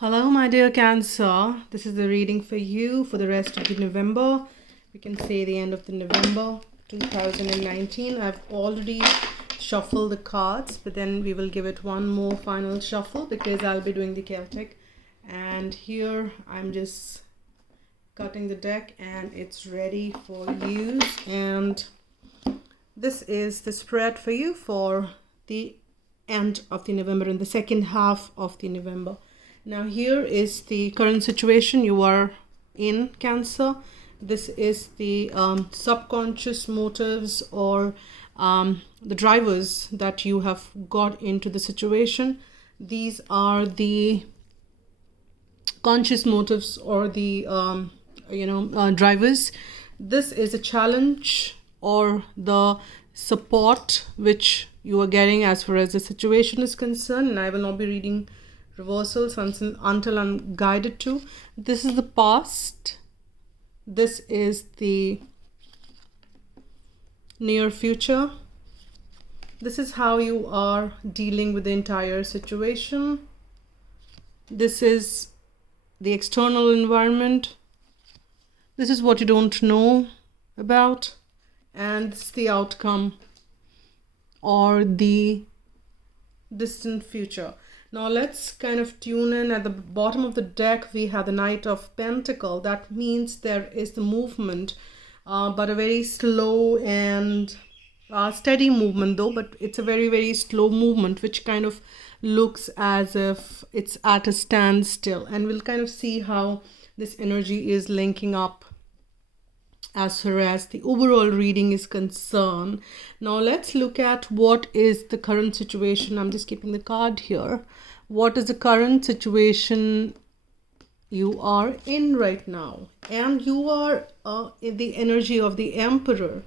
Hello, my dear Cancer. This is the reading for you for the rest of the November. We can say the end of the November 2019. I've already shuffled the cards, but then we will give it one more final shuffle because I'll be doing the Celtic. And here I'm just cutting the deck and it's ready for use. And this is the spread for you for the end of the November and the second half of the November. Now here is the current situation you are in, Cancer. This is the subconscious motives or the drivers that you have got into the situation. These are the conscious motives or the drivers. This is a challenge or the support which you are getting as far as the situation is concerned, and I will not be reading reversals until I'm guided to. This is the past. This is the near future. This is how you are dealing with the entire situation. This is the external environment. This is what you don't know about, and this is the outcome or the distant future. Now let's kind of tune in. At the bottom of the deck we have the Knight of Pentacle. That means there is the movement, but a very slow and steady movement though, but it's a very, very slow movement which kind of looks as if it's at a standstill, and we'll kind of see how this energy is linking up as far as the overall reading is concerned. Now let's look at what is the current situation. I'm just keeping the card here. What is the current situation you are in right now? And you are in the energy of the Emperor,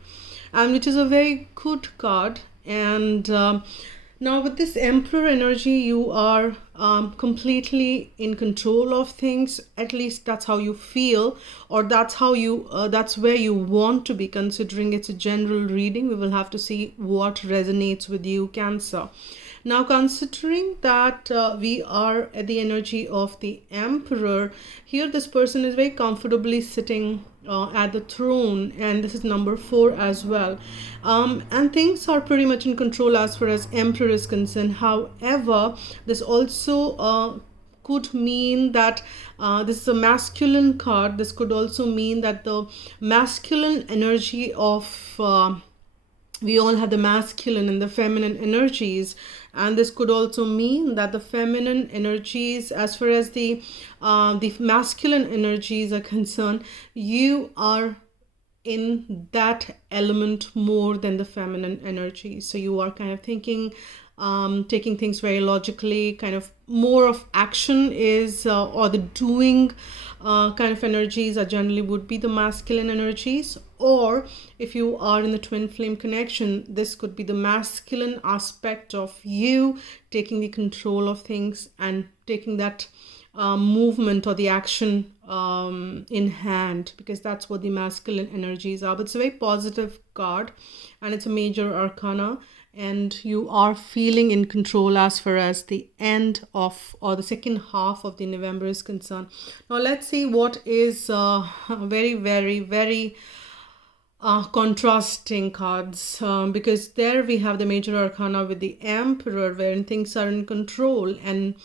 and which is a very good card. And now with this Emperor energy, you are completely in control of things. At least that's how you feel, or that's how you that's where you want to be. Considering it's a general reading, we will have to see what resonates with you, Cancer. Now considering that we are at the energy of the Emperor, here this person is very comfortably sitting at the throne, and this is number 4 as well, and things are pretty much in control as far as Emperor is concerned. However, this also could mean that this is a masculine card. This could also mean that the masculine energy of we all have the masculine and the feminine energies, and this could also mean that the feminine energies, as far as the masculine energies are concerned, you are in that element more than the feminine energy. So you are kind of thinking, taking things very logically, kind of more of action is or the doing kind of energies are generally would be the masculine energies. Or if you are in the twin flame connection, this could be the masculine aspect of you taking the control of things and taking that movement or the action in hand, because that's what the masculine energies are. But it's a very positive card, and it's a major arcana, and you are feeling in control as far as the end of or the second half of the November is concerned. Now let's see what is very, very, very contrasting cards, because there we have the major arcana with the Emperor, wherein things are in control, and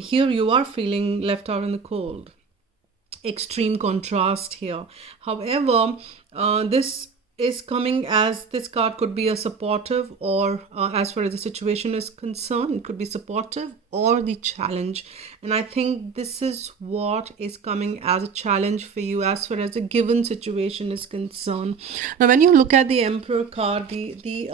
here you are feeling left out in the cold. Extreme contrast here. However, this is coming as this card could be a supportive, or as far as the situation is concerned, it could be supportive or the challenge. And I think this is what is coming as a challenge for you as far as the given situation is concerned. Now when you look at the Emperor card, the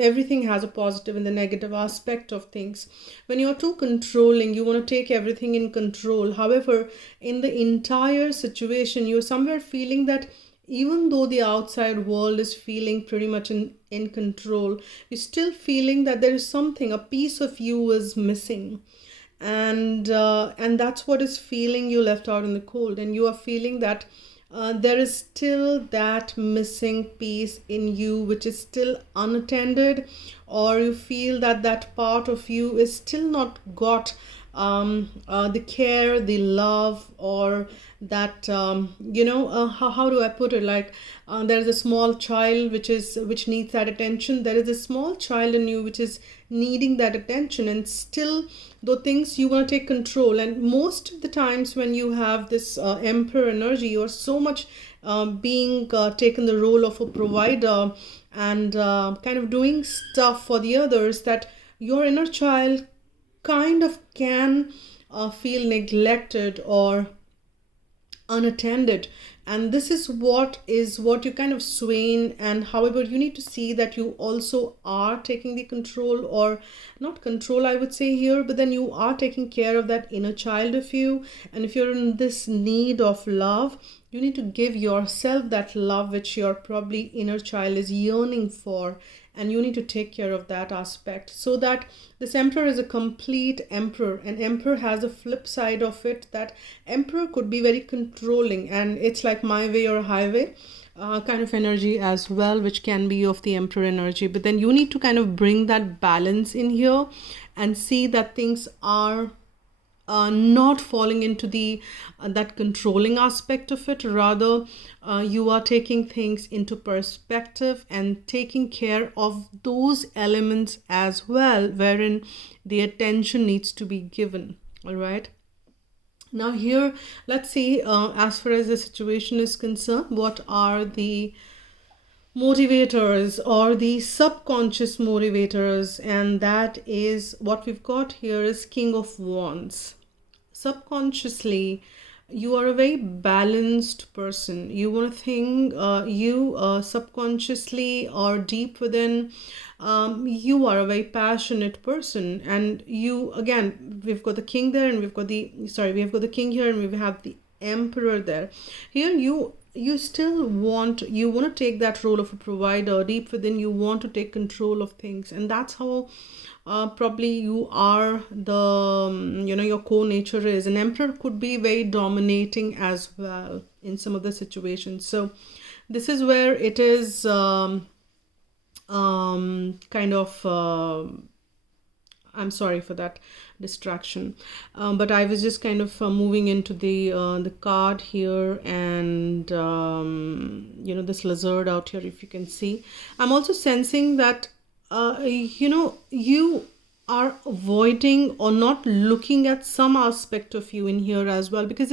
everything has a positive and the negative aspect of things. When you're too controlling, you want to take everything in control. However, in the entire situation, you're somewhere feeling that even though the outside world is feeling pretty much in control, you're still feeling that there is something, a piece of you is missing. And that's what is feeling you left out in the cold. And you are feeling that there is still that missing piece in you which is still unattended, or you feel that that part of you is still not got the care, the love, or that how do I put it, like there is a small child which needs that attention. There is a small child in you which is needing that attention, and still though things you want to take control. And most of the times when you have this emperor energy, you are so much being taken the role of a provider, and kind of doing stuff for the others, that your inner child kind of can feel neglected or unattended. And this is what you kind of swaying. And however, you need to see that you also are taking the control, or not control I would say here, but then you are taking care of that inner child of you. And if you're in this need of love, you need to give yourself that love which your probably inner child is yearning for, and you need to take care of that aspect. So that this emperor is a complete emperor. An emperor has a flip side of it, that emperor could be very controlling, and it's like my way or highway kind of energy as well, which can be of the emperor energy. But then you need to kind of bring that balance in here and see that things are not falling into the that controlling aspect of it. Rather, you are taking things into perspective and taking care of those elements as well, wherein the attention needs to be given. All right. Now here, let's see, as far as the situation is concerned, what are the motivators or the subconscious motivators? And that is what we've got here is King of Wands. Subconsciously, you are a very balanced person. You want to think, you subconsciously or deep within, you are a very passionate person. And you, again, we've got the king there, and we've got the king here, and we have the emperor there. Here you still want to take that role of a provider. Deep within, you want to take control of things, and that's how probably you are the your core nature is. An emperor could be very dominating as well in some of the situations. So this is where it is kind of I'm sorry for that distraction, but I was just kind of moving into the card here, and this lizard out here, if you can see. I'm also sensing that you are avoiding or not looking at some aspect of you in here as well, because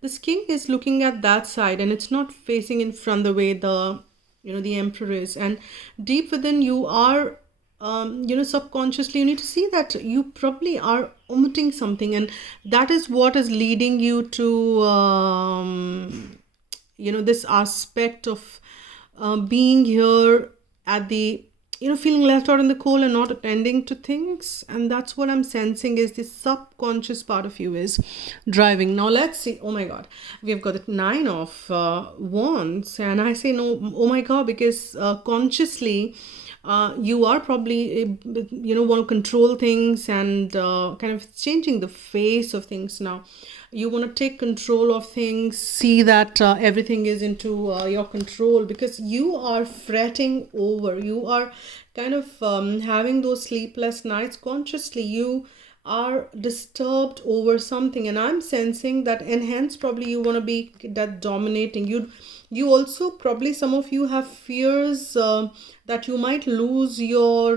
this king is looking at that side, and it's not facing in front the way the emperor is. And deep within, you are subconsciously, you need to see that you probably are omitting something, and that is what is leading you to this aspect of being here at the feeling left out in the cold and not attending to things. And that's what I'm sensing is the subconscious part of you is driving. Now let's see. Oh my god, we've got the 9 of wands, and I say no, oh my god, because consciously you are probably want to control things, and kind of changing the face of things. Now you want to take control of things, see that everything is into your control, because you are fretting over, you are kind of having those sleepless nights. Consciously you are disturbed over something, and I'm sensing that, and hence probably you want to be that dominating. You also probably, some of you have fears that you might lose your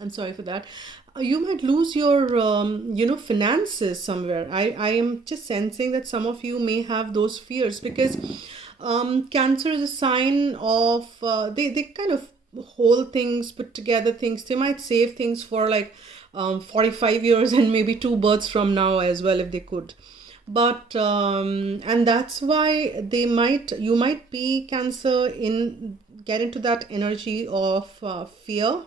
I'm sorry for that. You might lose your finances somewhere. I am just sensing that some of you may have those fears, because Cancer is a sign of they kind of hold things, put together things. They might save things for like 45 years and maybe 2 births from now as well, if they could. But and that's why you might be Cancer get into that energy of fear,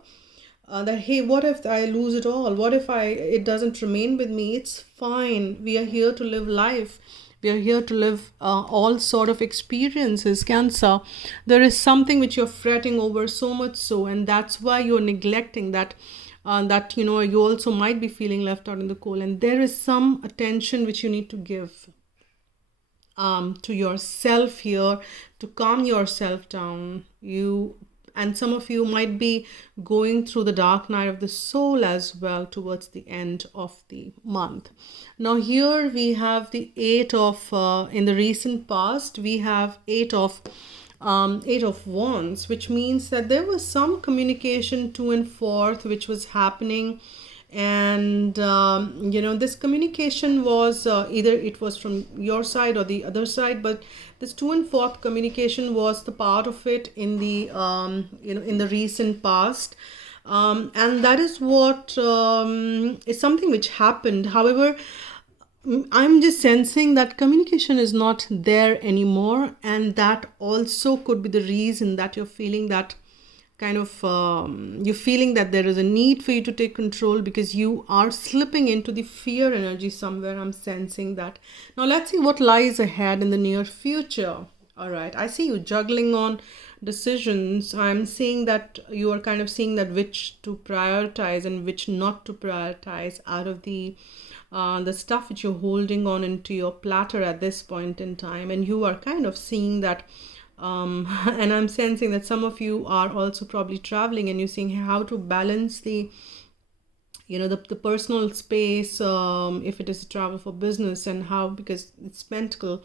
that hey, what if I lose it all? What if it doesn't remain with me? It's fine. We are here to live life. We are here to live all sort of experiences. Cancer, there is something which you're fretting over so much so, and that's why you're neglecting that. You also might be feeling left out in the cold, and there is some attention which you need to give to yourself here to calm yourself down. You and some of you might be going through the dark night of the soul as well towards the end of the month. Now here we have the eight of in the recent past we have eight of wands, which means that there was some communication to and forth which was happening. And this communication was either it was from your side or the other side, but this to and forth communication was the part of it in the in the recent past. And that is what is something which happened. However, I'm just sensing that communication is not there anymore, and that also could be the reason that you're feeling that kind of you're feeling that there is a need for you to take control, because you are slipping into the fear energy somewhere. I'm sensing that. Now let's see what lies ahead in the near future. All right, I see you juggling on decisions. I'm seeing that you are kind of seeing that which to prioritize and which not to prioritize out of the stuff which you're holding on into your platter at this point in time. And you are kind of seeing that and I'm sensing that some of you are also probably traveling, and you're seeing how to balance the the personal space, if it is travel for business, and how, because it's pentacle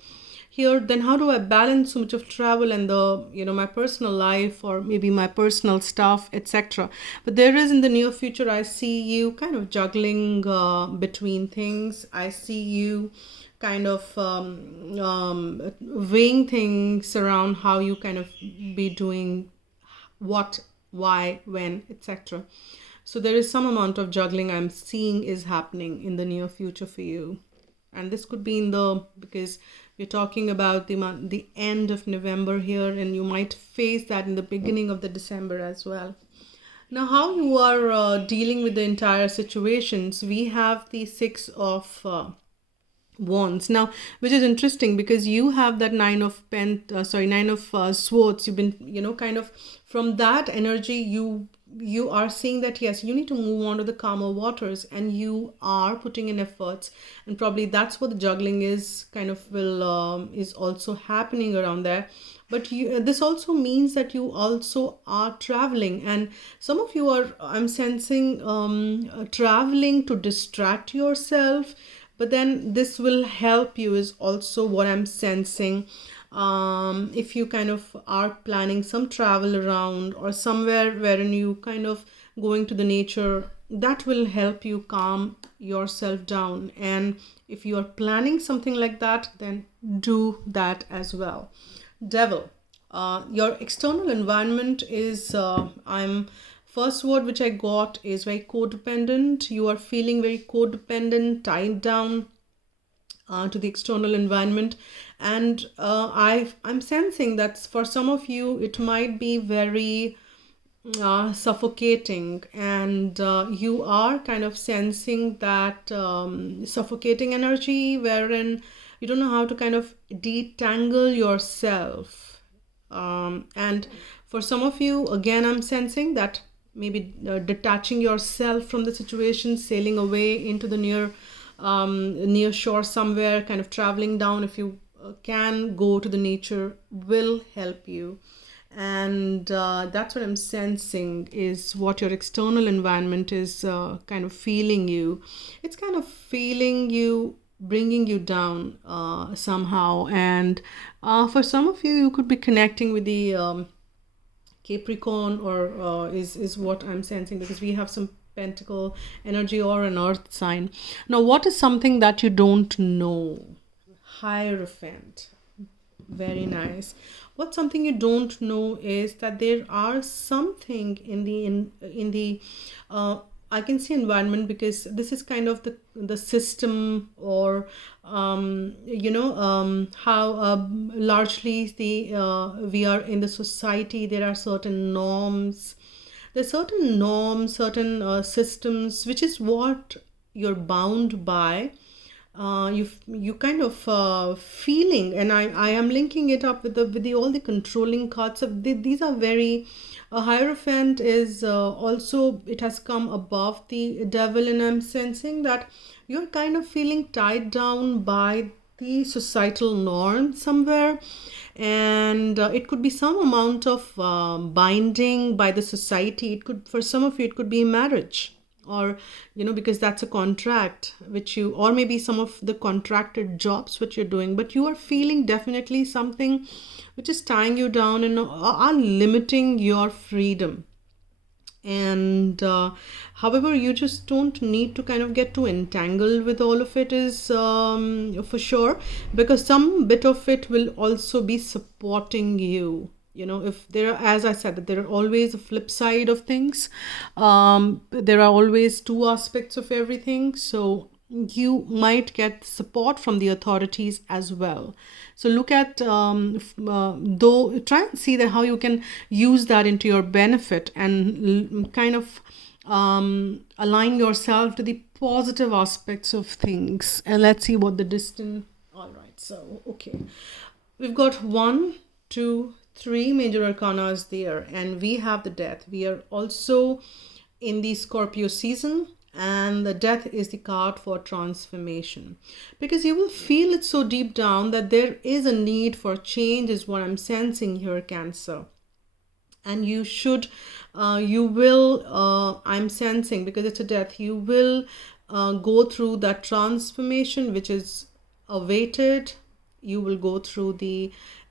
here, then how do I balance so much of travel and the my personal life, or maybe my personal stuff, etc. But there is, in the near future, I see you kind of juggling between things. I see you kind of weighing things around how you kind of be doing what, why, when, etc. So there is some amount of juggling I'm seeing is happening in the near future for you. And this could be because we're talking about the end of November here, and you might face that in the beginning of the December as well. Now, how you are dealing with the entire situations, we have the Six of Wands now, which is interesting because you have that nine of swords. You've been kind of from that energy, you are seeing that yes, you need to move on to the calmer waters, and you are putting in efforts, and probably that's what the juggling is kind of is also happening around there. But this also means that you also are traveling, and some of you are, I'm sensing, traveling to distract yourself. But then this will help you is also what I'm sensing. If you kind of are planning some travel around or somewhere wherein you kind of going to the nature, that will help you calm yourself down. And if you are planning something like that, then do that as well. Devil, your external environment is first word which I got is very codependent. You are feeling very codependent, tied down to the external environment. And I'm sensing that for some of you, it might be very suffocating. And you are kind of sensing that suffocating energy wherein you don't know how to kind of detangle yourself. And for some of you, again, I'm sensing that maybe detaching yourself from the situation, sailing away into the near shore somewhere, kind of traveling down. If you can go to the nature, will help you. And that's what I'm sensing is what your external environment is kind of feeling you. It's kind of feeling you, bringing you down somehow. And for some of you, you could be connecting with the Capricorn, or is what I'm sensing, because we have some pentacle energy or an earth sign. Now, what is something that you don't know? Hierophant. Very nice. What's something you don't know is that there are something in the I can see environment, because this is kind of the system, or how largely we are in the society. There are certain norms. There's certain norms, certain systems, which is what you're bound by. You kind of feeling, and I am linking it up with the all the controlling cards of these are very Hierophant is also, it has come above the devil, and I'm sensing that you're kind of feeling tied down by the societal norm somewhere, and it could be some amount of binding by the society. It could, for some of you, it could be marriage, or because that's a contract which you, or maybe some of the contracted jobs which you're doing, but you are feeling definitely something which is tying you down and are limiting your freedom. And however, you just don't need to kind of get too entangled with all of it, is for sure, because some bit of it will also be supporting you. If there are, as I said, that there are always a flip side of things, there are always two aspects of everything. So you might get support from the authorities as well. So look at, though, try and see that how you can use that into your benefit, and kind of align yourself to the positive aspects of things. And let's see what the distant. All right, so okay, we've got 1, 2, 3 major arcanas there, and we have the death. We are also in the Scorpio season, and the death is the card for transformation, because you will feel it so deep down that there is a need for change, is what I'm sensing here, Cancer. And you should, you will, I'm sensing, because it's a death, you will go through that transformation which is awaited. You will go through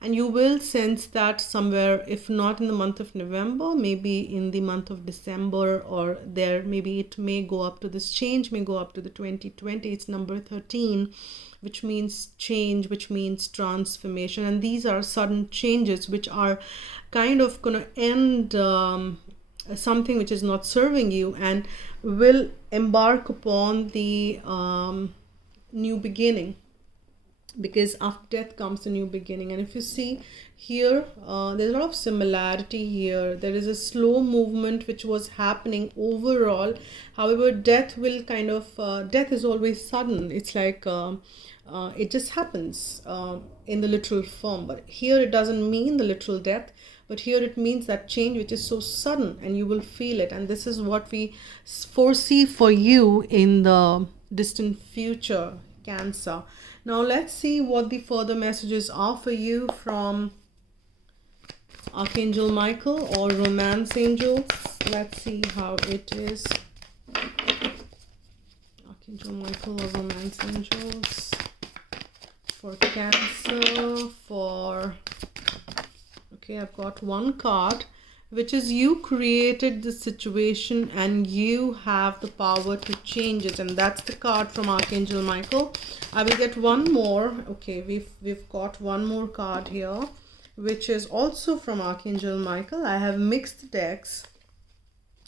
and you will sense that somewhere, if not in the month of November, maybe in the month of December, or there, maybe it may go up to, this change may go up to the 2020. It's number 13, which means change, which means transformation. And these are sudden changes which are kind of going to end something which is not serving you, and will embark upon the new beginning. Because after death comes a new beginning. And if you see here, there's a lot of similarity here. There is a slow movement which was happening overall. However, death will kind of, death is always sudden. It's like it just happens in the literal form. But here it doesn't mean the literal death, but here it means that change which is so sudden, and you will feel it. And this is what we foresee for you in the distant future, Cancer. Now let's see what the further messages are for you from Archangel Michael or Romance Angels. Let's see how it is. Archangel Michael or Romance Angels for Cancer. Okay, I've got one card, which is you created the situation and you have the power to change it. And that's the card from Archangel Michael. I will get one more. Okay, we've got one more card here, which is also from Archangel Michael. I have mixed decks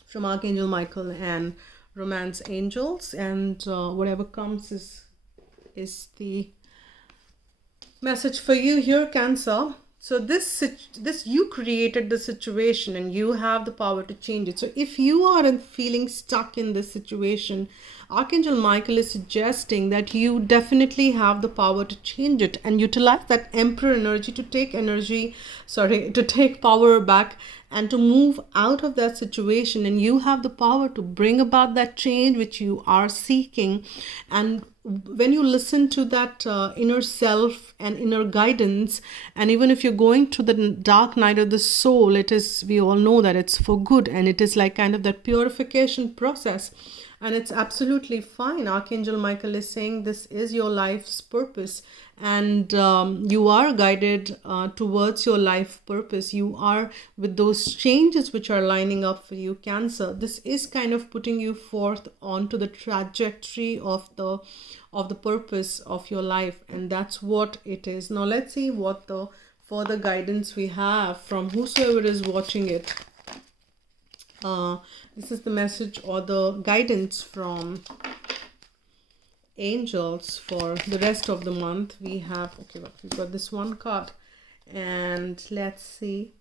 from Archangel Michael and Romance Angels, and whatever comes is the message for you here, Cancer. So this you created the situation and you have the power to change it. So if you are feeling stuck in this situation, Archangel Michael is suggesting that you definitely have the power to change it and utilize that Emperor energy to take power back and to move out of that situation. And you have the power to bring about that change which you are seeking. And when you listen to that inner self and inner guidance, and even if you're going through the dark night of the soul, we all know that it's for good, and it is like kind of that purification process, and it's absolutely fine. Archangel Michael is saying this is your life's purpose, and you are guided towards your life purpose. You are with those changes which are lining up for you, Cancer. This is kind of putting you forth onto the trajectory of the purpose of your life, and that's what it is. Now let's see what the further guidance we have from whosoever is watching it. This is the message or the guidance from angels for the rest of the month. We've got this one card, and let's see.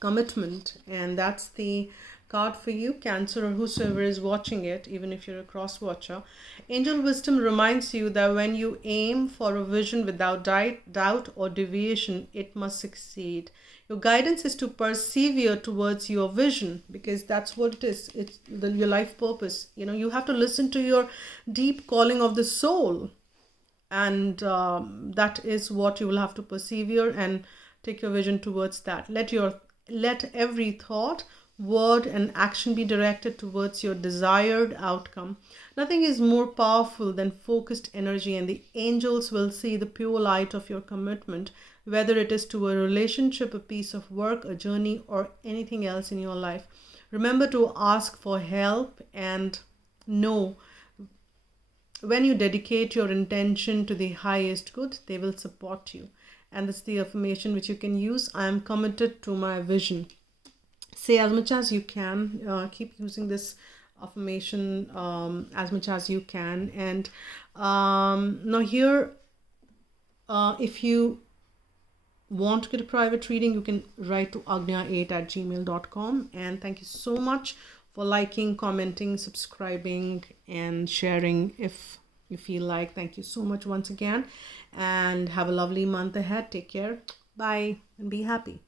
Commitment, and that's the card for you, Cancer, or whosoever is watching it, even if you're a cross watcher. Angel wisdom reminds you that when you aim for a vision without doubt or deviation, it must succeed. Your guidance is to persevere towards your vision, because that's what it is. It's your life purpose. You have to listen to your deep calling of the soul. and that is what you will have to persevere and take your vision towards that. Let every thought, word and action be directed towards your desired outcome. Nothing is more powerful than focused energy, and the angels will see the pure light of your commitment, whether it is to a relationship, a piece of work, a journey, or anything else in your life. Remember to ask for help, and know when you dedicate your intention to the highest good, they will support you. And that's the affirmation which you can use. I am committed to my vision. Say as much as you can. Keep using this affirmation as much as you can. And now here, if you want to get a private reading, you can write to agnya8@gmail.com. And thank you so much for liking, commenting, subscribing, and sharing if you feel like. Thank you so much once again, and have a lovely month ahead. Take care. Bye, and be happy.